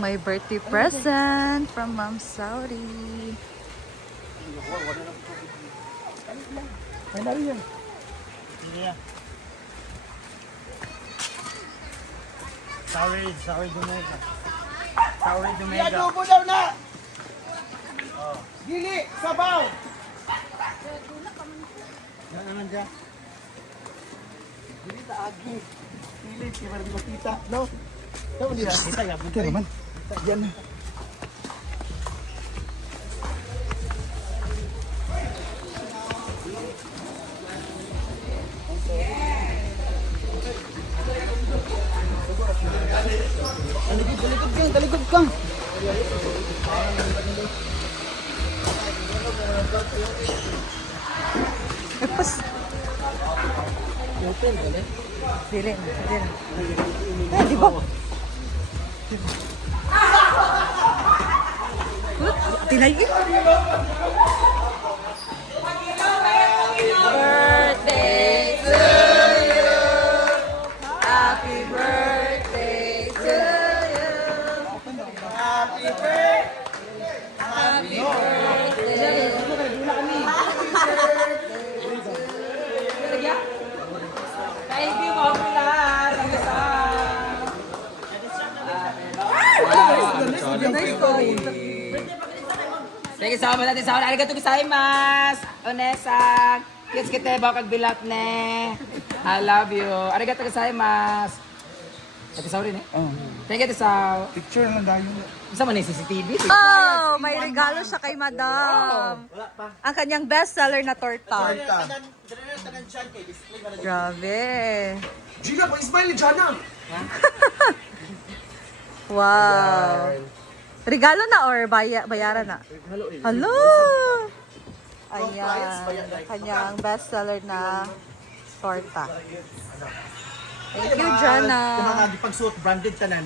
My birthday present from Ma'am Saudi. May nari yan. Sorry, Dumega. Sorry, Dumega. Adobo daw na! Gili, sabaw! Yan naman dyan. Gili, taagi. Gili, di ba rin makita, no? Ito naman. Yan. Talikod kang. Tapos, dili. Di ba? Tinay. Birthday to you. Happy birthday to you. Happy birthday! Happy birthday. Thank you, popular. Sige, sama natin sa arigatou gozaimasu. Onesan. Kids kita bawa kag bilat ne. I love you. Arigatou gozaimasu. Ate sorry ne. Thank you sa Picture lang dahil. isa man ni CCTV. Oh, may regalo siya kay Madam. Ang kanyang bestseller na torta. Grabe. Gina, pa-smile ni Jana! Wow. Regalo na or bayaran na? Hello. Ayan. Kanyang bestseller na torta. Thank you, Jana. Yung mga pagsuot, branded tanan.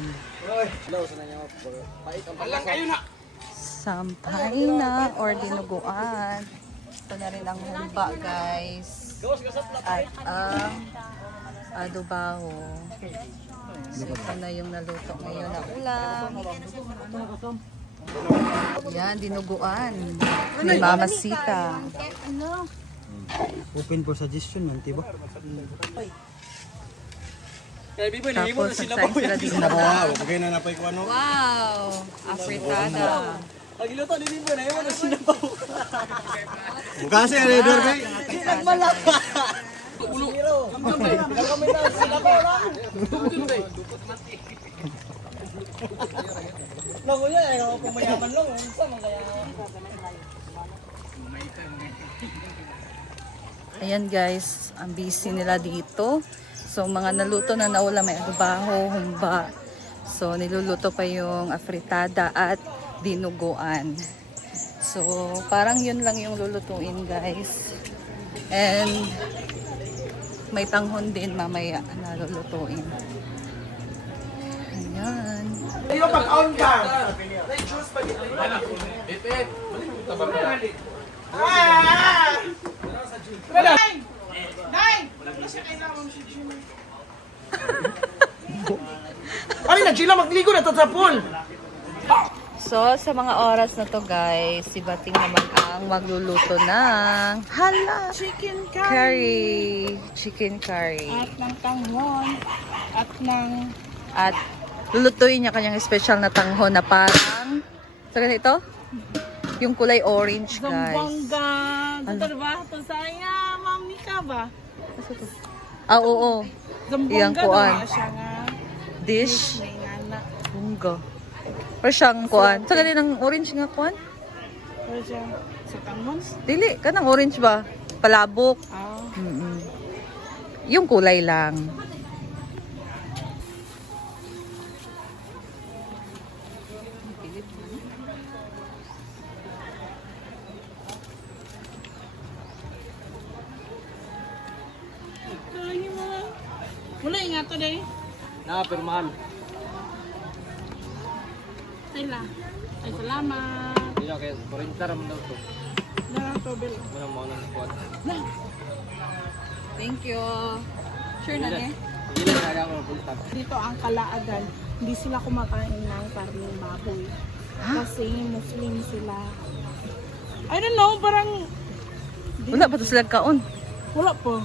Sampay na or dinuguan. Ito na rin ang humba, guys. At ang adobaho. So, ito na yung naluto ngayon na ulam. Yan, dinuguan. Ni Mama Sita. Open for suggestion man, diba? Tapos, nagsaing sila dito. Wow, bagay na napay ko ano. Wow! Afritada. Ang iluto ni Bimbo na yun, sinabaw. Mukha siya, Redor, bay. Nagmalak. Ulo. Kami na sinabaw na. Nakuya, kung mayaman lang, sa mga kaya. Ayan guys, ang busy nila dito. So mga naluto na naula, may adobaho, humba. So niluluto pa yung afritada at dinuguan. So parang yun lang yung lulutuin guys. And may tanghon din mamaya na lulutuin. Ayan. Ayo, pag-on ka! May juice pa dito. Ano na, Gila, magligo na to sa pool! So, sa mga oras na to guys, si Bating naman ang magluluto ng Chicken curry. Chicken curry. At ng tanghon. At ng... At lulutuin niya kanyang special na tanghon na parang, sa ganito? Yung kulay orange guys. Zambongga. Ito ba? Ito saya, mami ka ba? Ah, oo. Iyang Zambongga kuan. na siya nga. Dish. May ngana. Bungga. Or siyang kuan. Sa ganitong orange nga kuan? Pero siya sa tanghon. Dili, kanang orange ba? Palabok. Ah. Yung kulay lang. Wala ingat to day. Nakapirmahan. Tila. Ay, salamat. Hindi na, kaya 40 raman daw to. Darang to, Bill. Manang mga nang squad. Thank you. Sure na eh. Hindi na kaya ako punta. Dito ang kalaagan. hindi sila kumakain ng karning baboy. Kasi Muslim sila. I don't know, parang Wala pa to sila kaon. wala po.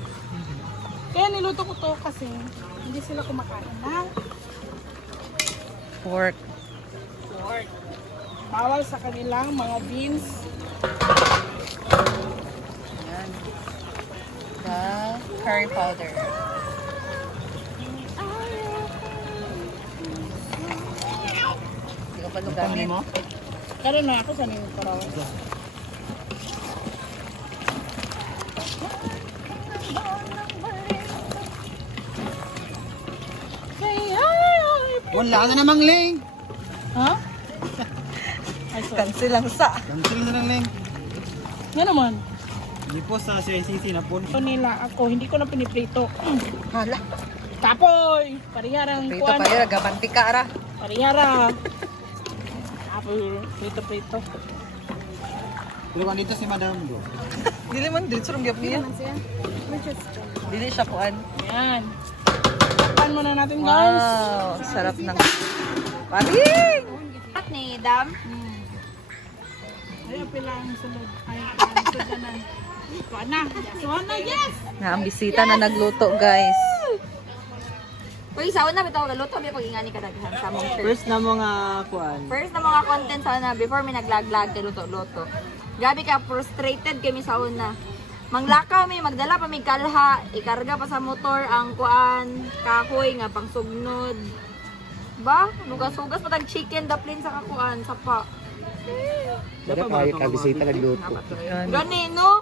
Kaya niluto ko to kasi hindi sila kumakain ng Pork. pork. Bawal sa kanilang mga beans. Yan. The curry powder. Hindi ko pa ito gamit. Pero na ako sa niyong parawan. Wala na namang ling. Ha? Ay, sorry. Cancel lang sa. Cancel na lang ling. Nga naman. Hindi po sa CICC na po. Ito nila ako, hindi ko na piniprito. Hala. Kapoy! Pariharang Prito pa yun. Gabanti ka ara. Parihara. Kapoy, prito-prito. Pero dito si Madam Go. Dili man din. Surong gyap niya. Dili siya kuan. Ayan. Tapan muna natin guys. Wow. Sarap ng paring. At ni Dam. Ayaw pila ang sunod. Ayaw pila ang sudanan. Suwana. Suwana, yes! Na ang bisita na nagluto guys. Uy, sa una bitaw galuto bi pag ingani ka daghan sa mong church. First na mga kuan. First na mga content sa una before may naglag-lag kay luto-luto. Gabi ka frustrated kami sa una. Manglakaw mi magdala pa mi kalha, ikarga pa sa motor ang kuan, kahoy nga pangsugnod. Ba, lugas-lugas pa tag chicken daplin sa kakuan sa pa. Dapat kayo kabisita nagluto. Gani no?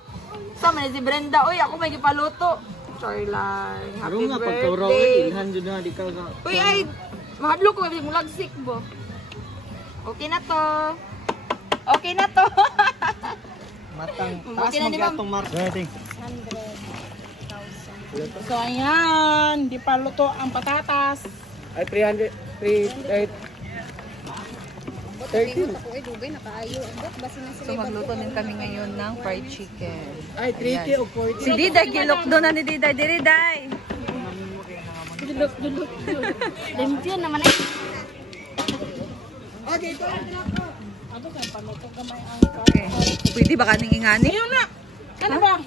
Sa man si Brenda, oy ako may gipaluto. Charline, happy birthday. ilhan jud na di ka na. Uy, ay, mahadlo ko, ibig mong lagsik bo. Okay na to. Okay na to. Matang Okay na ni ma'am. mark. Rating. So ayan, di pa luto ang patatas. Ay 300 So magluto din kami ngayon ng fried chicken. Ay 3K o 40. Si Diday, gilok doon na ni Diday. Diriday! Limpyo naman eh. Ano kaya paluto kamay ang Okay. Pwede ba kaning ingani? Ayun na! Ano ba?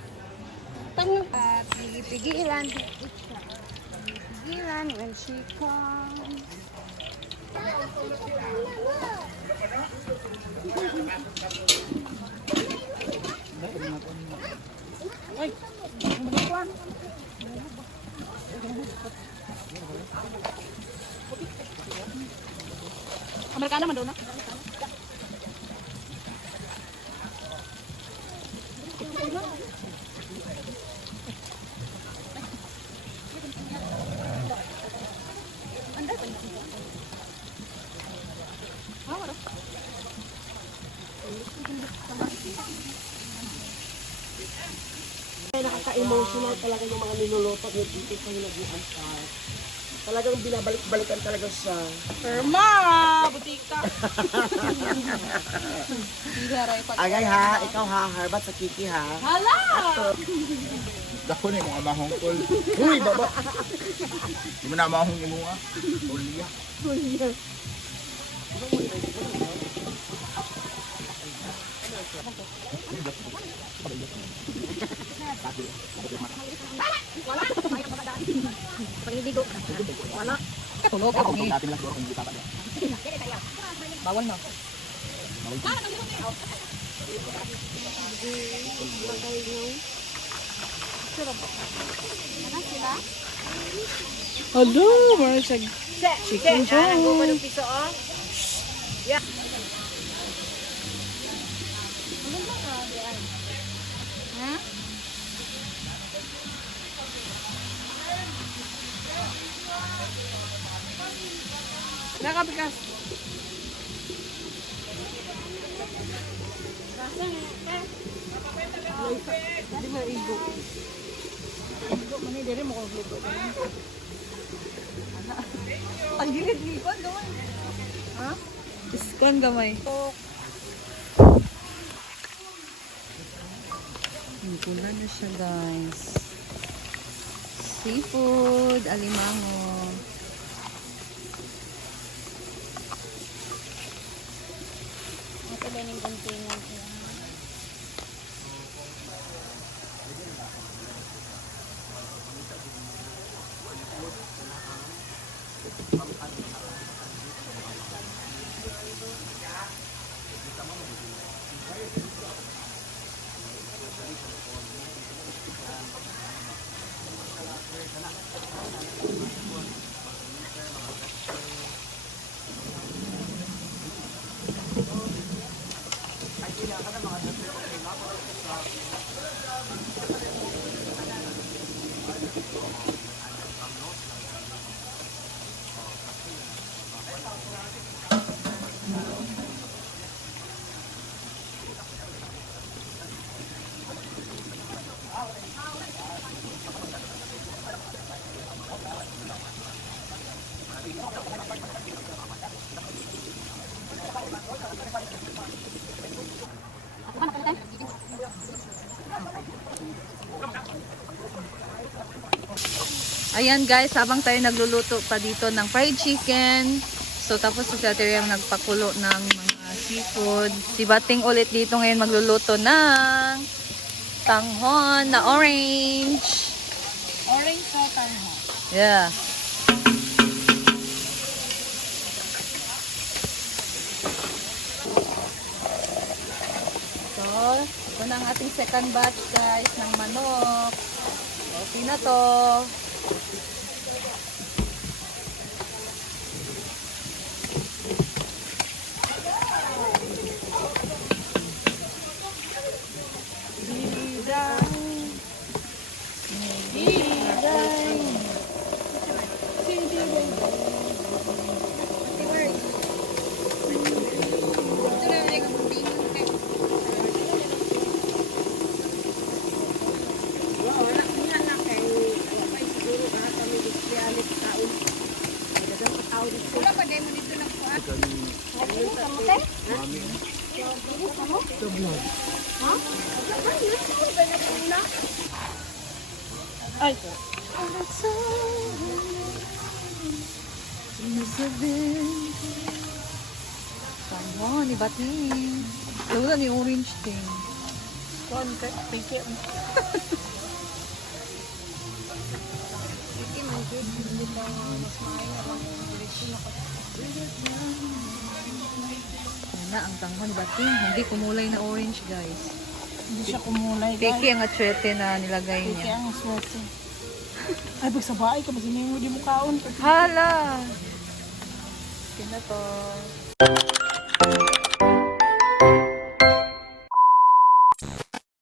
Pigilan. Pigilan when she comes. Ay, bukuan. Amerikano man doon na. Nakaka-emotional talaga yung mga niluluto ng dito sa hinaguan sa. Talagang binabalik-balikan talaga siya. Perma! Butika! Agay ha, ikaw ha, harbat sa kiki ha. Hala! Dako na yung mga mahong kol. Uy, baba! Di mo na mahong yung mga. Uliya. Tulog ako ni. Dati lang siguro kung hindi pa. Bawal na. Hello, meron siya chicken joy. Piso oh. Nakapikas. Di ba igo? Igo, mani diri mo kong luto. Ang gilid-gilid gawin. Ha? Iskan gamay. Ang cooler na siya guys. Seafood, alimango. ba yung container? Ayan guys, habang tayo nagluluto pa dito ng fried chicken. So tapos si Ate Rhea nagpakulo ng mga seafood. Si Bating ulit dito ngayon magluluto ng tanghon na orange. Orange sa tanho. Yeah. So, ito na ang ating second batch guys ng manok. Okay na to. Ay, Tanghon ni Bating. Wala ni orange thing. kuan ka, piki. Yan na ang tanghon ni Bating. Hindi kumulay na orange guys. Hindi siya kumulay. Piki ang atswete na nilagay Piki niya. ang swerte. Ay, pag sa bahay ka, mas hindi mo di mo kaon. Hala! Kina to.